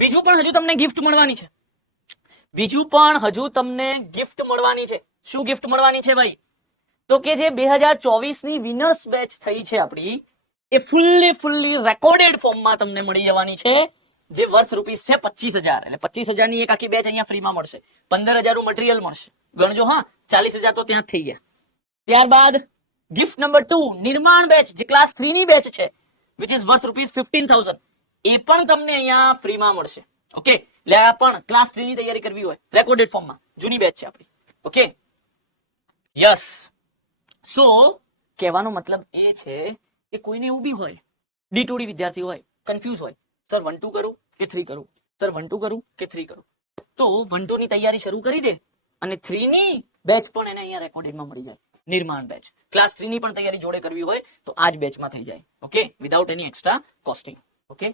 બીજું પણ હજુ તમને ગિફ્ટ મળવાની છે, બીજું પણ હજુ તમને ગિફ્ટ મળવાની છે. શું ગિફ્ટ મળવાની છે ભાઈ? તો કે જે 2024 ની વિનર્સ બેચ થઈ છે આપણી, એ ફુલ્લી રેકોર્ડેડ ફોર્મમાં તમને મળી જવાની છે, જે વર્થ રૂપીસ છે 25,000. એટલે 25,000 ની એક આખી બેચ અહીંયા ફ્રીમાં મળશે. 15,000 નું મટીરિયલ મળશે. ગણજો હા, 40,000 તો ત્યાં થઈ ગયા. ત્યારબાદ ગિફ્ટ નંબર 2 નિર્માણ બેચ, જે ક્લાસ 3 ની બેચ છે, which is worth rupees 15,000, એ પણ તમને અહીંયા ફ્રીમાં મળશે. ઓકે, એટલે આ પણ ક્લાસ 3 ની તૈયારી કરવી હોય રેકોર્ડેડ ફોર્મમાં, જૂની બેચ છે આપણી. Okay, yes. સો કહેવાનો મતલબ એ છે કે કોઈને એવું બી હોય, D2D વિદ્યાર્થી હોય, કન્ફ્યુઝ હોય, સર 1 2 કરું કે 3 કરું, સર 1 2 કરું કે 3 કરું, તો 1 2 ની તૈયારી શરૂ કરી દે અને 3 ની બેચ પણ એને અહીંયા રેકોર્ડેડમાં મળી જાય. નિર્માણ બેચ ક્લાસ 3 ની પણ તૈયારી જોડે કરવી હોય તો આ જ બેચમાં થઈ જાય. ઓકે, વિધાઉટ એની એક્સ્ટ્રા કોસ્ટિંગ. ઓકે.